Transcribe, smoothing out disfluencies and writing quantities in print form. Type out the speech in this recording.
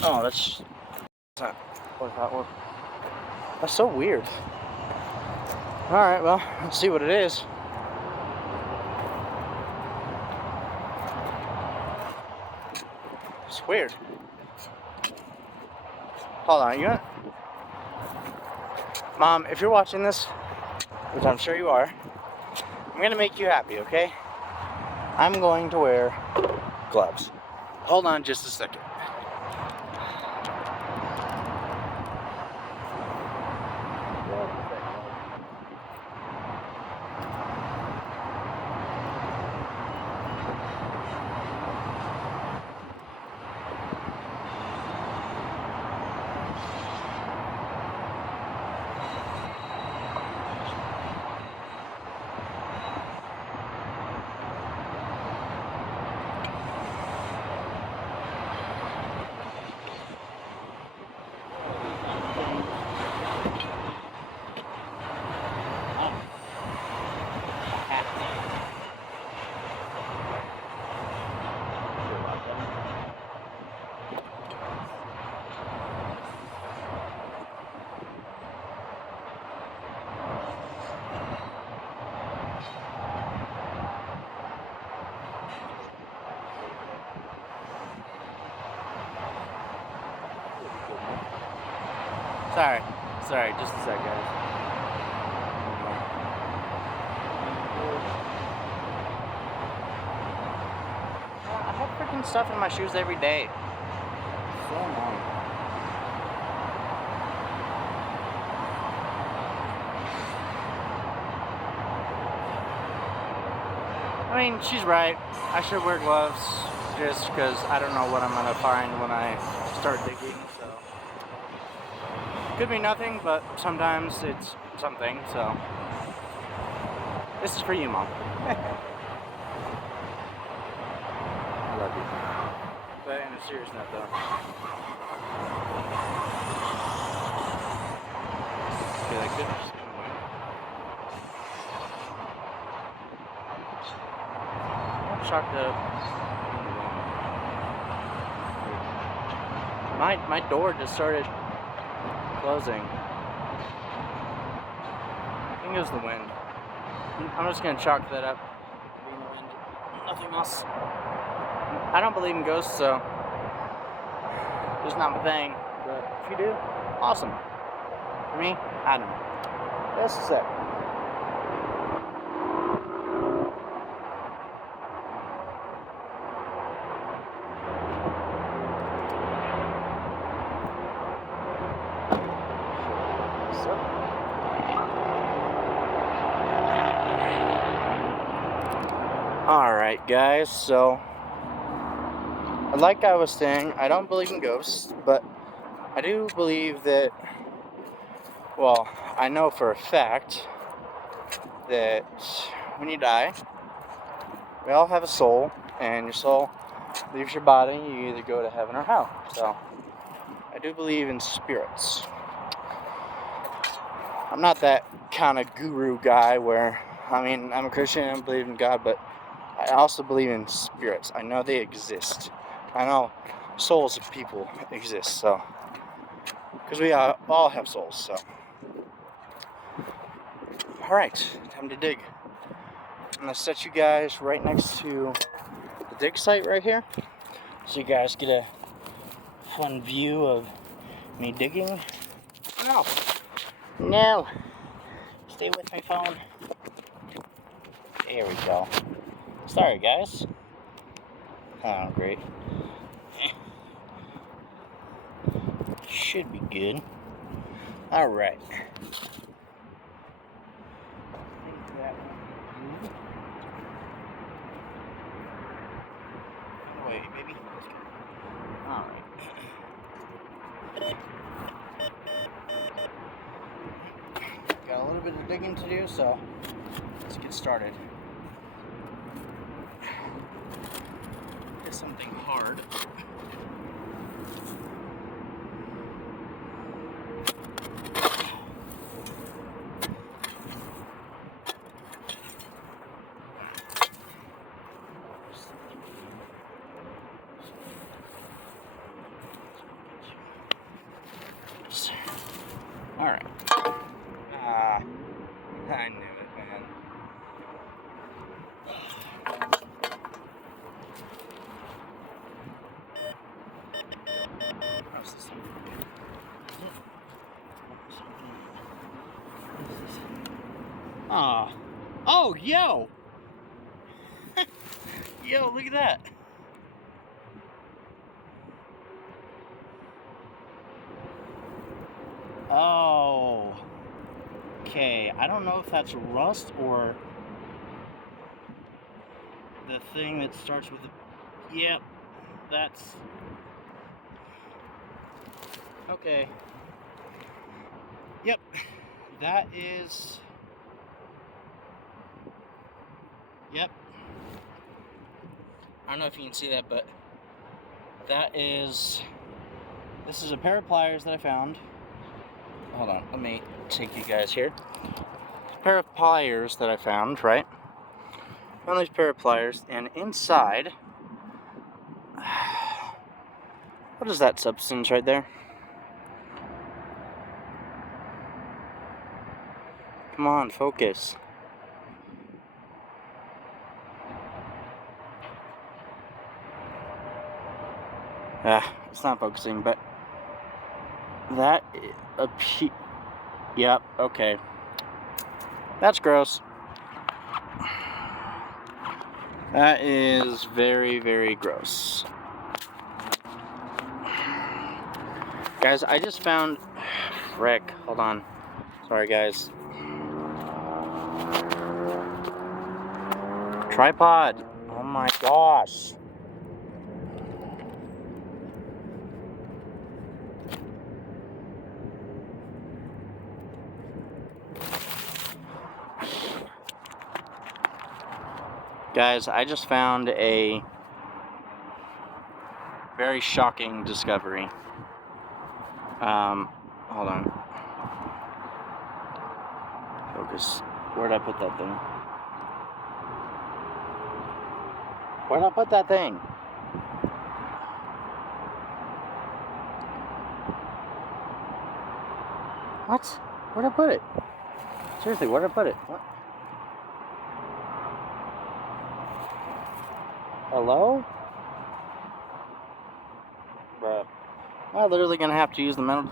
Oh, that's not what that was. That's so weird. Alright, well, let's see what it is. It's weird. Hold on, you know, Mom, if you're watching this, which I'm sure you are, I'm gonna make you happy, okay? I'm going to wear gloves. Hold on just a second. Sorry, just a sec, guys. I have freaking stuff in my shoes every day. So annoying. I mean, she's right. I should wear gloves just because I don't know what I'm gonna find when I start digging, so. Could be nothing, but sometimes it's something, so. This is for you, Mom. I love you. But in a serious note, though. Okay, like this. Chalked up. My door just started closing. I think it was the wind. I'm just gonna chalk that up. Being the wind. Nothing else. I don't believe in ghosts, so it's not my thing. But if you do, awesome. For me, I don't know. That's it. Alright guys, so like I was saying, I don't believe in ghosts, but I do believe that, well, I know for a fact that when you die, we all have a soul, and your soul leaves your body, you either go to heaven or hell. So I do believe in spirits. I'm not that kind of guru guy where, I mean, I'm a Christian and I believe in God, but I also believe in spirits. I know they exist. I know souls of people exist, so. Because we all have souls, so. Alright, time to dig. I'm going to set you guys right next to the dig site right here, so you guys get a fun view of me digging. No. Stay with my phone. There we go. Sorry, guys. Oh, great. Should be good. Alright. Wait, baby. Alright. Got a little bit of digging to do, so let's get started. Get something hard. How's this thing? Ah. Oh, yo! Yo, look at that. Oh. Okay, I don't know if that's rust or the thing that starts with the... Yep, that's... Okay. Yep, that is... Yep. I don't know if you can see that, but that is... This is a pair of pliers that I found. Hold on, let me take you guys here. A pair of pliers that I found, right? Found these pair of pliers, and inside... What is that substance right there? Come on, focus. It's not focusing, but that yep, okay. That's gross. That is very, very gross. Guys, I just found... Frick, hold on. Sorry, guys. Tripod. Oh my gosh. Guys, I just found a very shocking discovery. Hold on. Focus. Where'd I put that thing? Where'd I put that thing? What? Where'd I put it? Seriously, where'd I put it? What? Hello? Bruh. I'm literally gonna have to use the metal